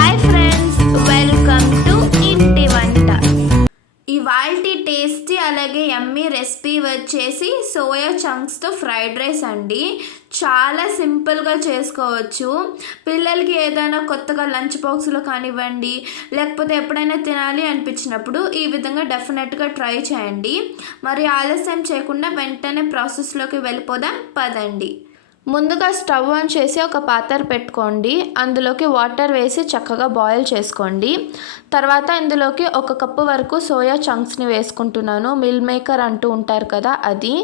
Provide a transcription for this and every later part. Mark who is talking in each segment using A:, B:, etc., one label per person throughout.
A: Hi friends welcome to ఇంటి వంట ఇవాల్టి టేస్టీ అలాగే ఎమ్మీ రెసిపీ వచ్చేసి సోయా చంక్స్తో ఫ్రైడ్ రైస్ అండి. చాలా సింపుల్గా చేసుకోవచ్చు. పిల్లలకి ఏదైనా కొత్తగా లంచ్ బాక్స్లో కానివ్వండి లేకపోతే ఎప్పుడైనా తినాలి అనిపించినప్పుడు ఈ విధంగా డెఫినెట్గా ట్రై చేయండి. మరి ఆలస్యం చేయకుండా వెంటనే ప్రాసెస్లోకి వెళ్ళిపోదాం పదండి. ముందుగా స్టవ్ ఆన్ చేసి ఒక పాత్ర పెట్టుకోండి. అందులోకి వాటర్ వేసి చక్కగా బాయిల్ చేసుకోండి. తర్వాత ఇందులోకి ఒక కప్పు వరకు సోయా చంక్స్ని వేసుకుంటున్నాను. మిల్ మేకర్ అంటూ ఉంటారు కదా అది.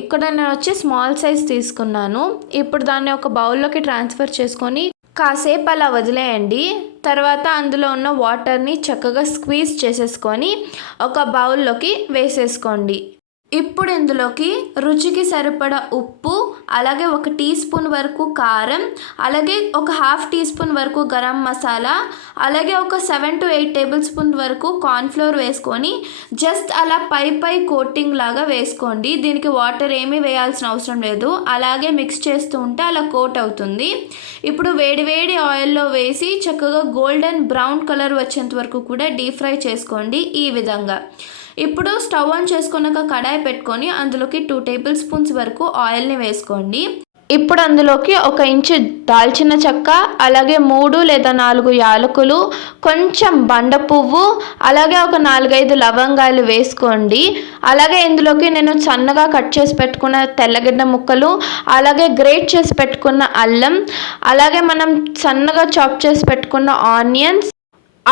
A: ఇక్కడ నేను వచ్చి స్మాల్ సైజ్ తీసుకున్నాను. ఇప్పుడు దాన్ని ఒక బౌల్లోకి ట్రాన్స్ఫర్ చేసుకొని కాసేపు అలా వదిలేయండి. తర్వాత అందులో ఉన్న వాటర్ని చక్కగా స్క్వీజ్ చేసేసుకొని ఒక బౌల్లోకి వేసేసుకోండి. ఇప్పుడు ఇందులోకి రుచికి సరిపడా ఉప్పు అలాగే ఒక టీ స్పూన్ వరకు కారం అలాగే ఒక హాఫ్ టీ స్పూన్ వరకు గరం మసాలా అలాగే ఒక seven to eight tablespoon వరకు కార్న్ఫ్లోర్ వేసుకొని జస్ట్ అలా పై పై కోటింగ్ లాగా వేసుకోండి. దీనికి వాటర్ ఏమీ వేయాల్సిన అవసరం లేదు. అలాగే మిక్స్ చేస్తూ ఉంటే అలా కోట్ అవుతుంది. ఇప్పుడు వేడివేడి ఆయిల్లో వేసి చక్కగా గోల్డెన్ బ్రౌన్ కలర్ వచ్చేంత వరకు కూడా డీప్ ఫ్రై చేసుకోండి ఈ విధంగా. ఇప్పుడు స్టవ్ ఆన్ చేసుకున్నాక కడాయి పెట్టుకొని అందులోకి టూ టేబుల్ స్పూన్స్ వరకు ఆయిల్ని వేసుకోండి. ఇప్పుడు అందులోకి ఒక ఇంచు దాల్చిన చెక్క అలాగే మూడు లేదా నాలుగు యాలకులు కొంచెం బండ పువ్వు అలాగే ఒక నాలుగైదు లవంగాలు వేసుకోండి. అలాగే ఇందులోకి నేను సన్నగా కట్ చేసి పెట్టుకున్న తెల్లగడ్డ ముక్కలు అలాగే గ్రేట్ చేసి పెట్టుకున్న అల్లం అలాగే మనం సన్నగా చాప్ చేసి పెట్టుకున్న ఆనియన్స్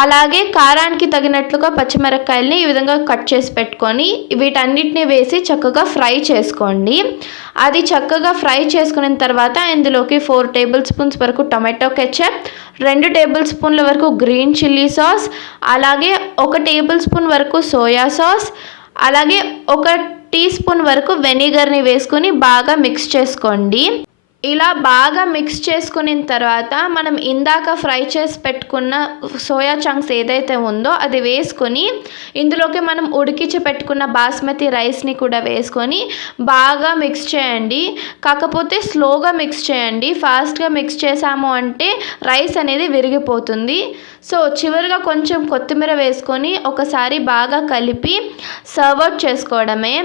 A: అలాగే కారానికి తగినట్లుగా పచ్చిమిరపకాయల్ని ఈ విధంగా కట్ చేసి పెట్టుకొని వీటన్నిటిని వేసి చక్కగా ఫ్రై చేసుకోండి. అది చక్కగా ఫ్రై చేసుకున్న తర్వాత ఇందులోకి ఫోర్ టేబుల్ స్పూన్స్ వరకు టొమాటో కెచప్ రెండు టేబుల్ స్పూన్ల వరకు గ్రీన్ చిల్లీ సాస్ అలాగే ఒక టేబుల్ స్పూన్ వరకు సోయా సాస్ అలాగే ఒక టీ స్పూన్ వరకు వెనిగర్ని వేసుకొని బాగా మిక్స్ చేసుకోండి. ఇలా బాగా మిక్స్ చేసుకున్న తర్వాత మనం ఇందాక ఫ్రై చేసి పెట్టుకున్న సోయా చంక్స్ ఏదైతే ఉందో అది వేసుకొని ఇందులోకి మనం ఉడికించి పెట్టుకున్న బాస్మతి రైస్ని కూడా వేసుకొని బాగా మిక్స్ చేయండి. కాకపోతే స్లోగా మిక్స్ చేయండి. ఫాస్ట్గా మిక్స్ చేసాము అంటే రైస్ అనేది విరిగిపోతుంది. సో చివరిగా కొంచెం కొత్తిమీర వేసుకొని ఒకసారి బాగా కలిపి సర్వ్ అవుట్ చేసుకోవడమే.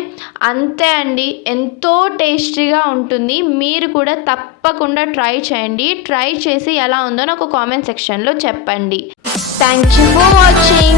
A: అంతే అండి. ఎంతో టేస్టీగా ఉంటుంది. మీరు కూడా తప్పకుండా ట్రై చేయండి. ట్రై చేసి ఎలా ఉందో నాకు కామెంట్ సెక్షన్లో చెప్పండి. Thank you for watching